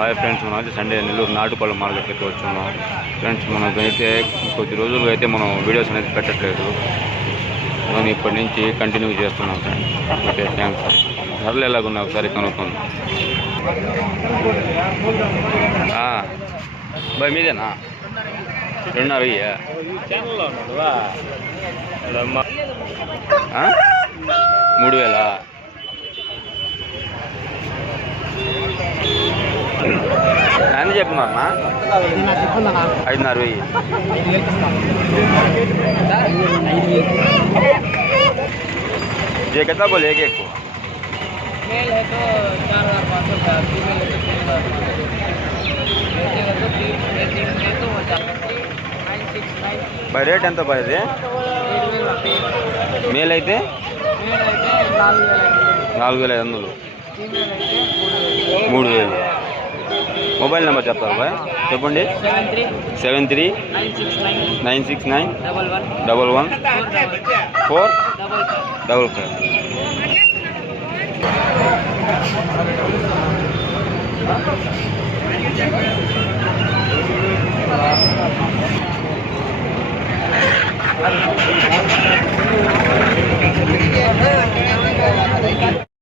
Hi friends, మనం అయితే Sunday Nellore నాటుకోళ్ళ మార్కెట్కి అయితే వచ్చున్నాం. ఫ్రెండ్స్, మనకైతే కొద్ది రోజులుగా అయితే మనం వీడియోస్ అనేది పెట్టట్లేదు. మనం ఇప్పటి నుంచి కంటిన్యూ చేస్తున్నాం ఫ్రెండ్స్. Okay, thanks. ధరలు ఎలాగున్నాయి ఒకసారి కనుక్కుందాం. బాయ్ మీదేనా 2.5 3,000 ఎంత చెప్తున్నారన్నా? 5,500. ये कितना बोले एक को? मेल है तो 4,500 का, फीमेल है तो 3,000 भाई रेट ఎంత బాయ్? ఇది మేల్ అయితే 4,500, 3,000. మొబైల్ నెంబర్ చెప్తారు బాయ్? చెప్పండి. 73969155.